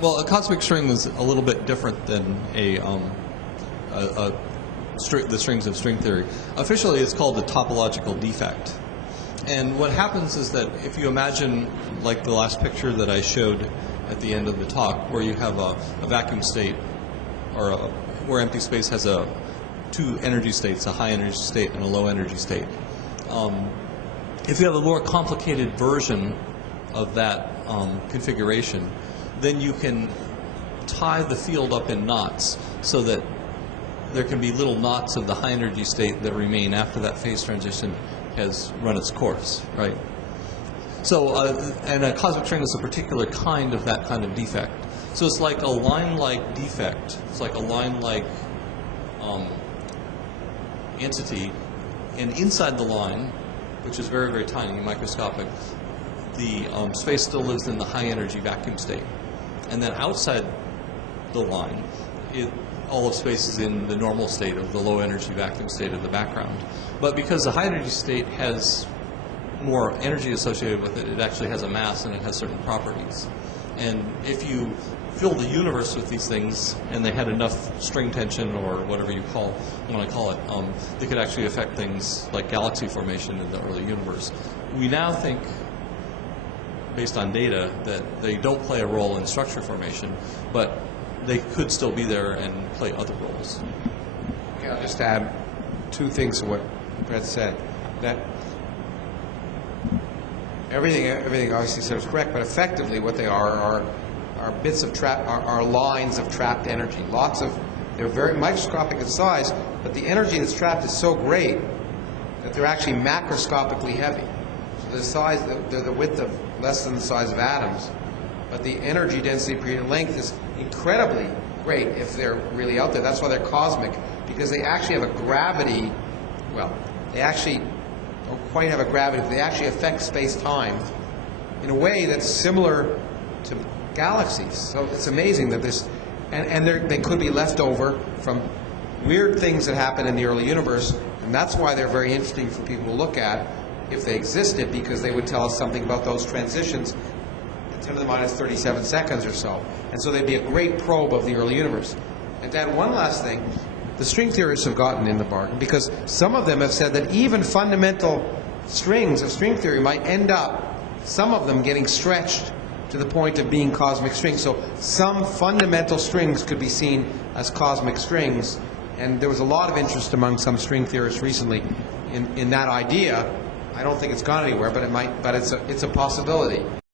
Well, a cosmic string is a little bit different than the strings of string theory. Officially, it's called a topological defect. And what happens is that if you imagine, like the last picture that I showed at the end of the talk, where you have a vacuum state, or where empty space has two energy states, a high energy state and a low energy state. If you have a more complicated version of that configuration, then you can tie the field up in knots so that there can be little knots of the high energy state that remain after that phase transition has run its course, right? So, and a cosmic string is a particular kind of that kind of defect. So it's like a line-like defect. It's like a line-like entity, and inside the line, which is very, very tiny, microscopic, the space still lives in the high energy vacuum state. And then outside the line, all of space is in the normal state of the low energy vacuum state of the background. But because the high energy state has more energy associated with it, it actually has a mass and it has certain properties. And if you fill the universe with these things and they had enough string tension or whatever you want to call it, they could actually affect things like galaxy formation in the early universe. We now think, based on data, that they don't play a role in structure formation, but they could still be there and play other roles. Okay, I'll just add two things to what Brett said. That everything obviously said was correct, but effectively what they are bits of are lines of trapped energy. They're very microscopic in size, but the energy that's trapped is so great that they're actually macroscopically heavy. So they're the width of less than the size of atoms, but the energy density per unit length is incredibly great if they're really out there. That's why they're cosmic, because they actually have a gravity. Well, they actually don't quite have a gravity, but they actually affect space-time in a way that's similar to galaxies. So it's amazing that this, and they could be left over from weird things that happen in the early universe, and that's why they're very interesting for people to look at if they existed, because they would tell us something about those transitions at 10 to the minus 37 seconds or so. And so they'd be a great probe of the early universe. And to add one last thing, the string theorists have gotten in the bargain, because some of them have said that even fundamental strings of string theory might end up, some of them getting stretched to the point of being cosmic strings. So some fundamental strings could be seen as cosmic strings. And there was a lot of interest among some string theorists recently in that idea. I don't think it's gone anywhere, but it might. But it's a possibility.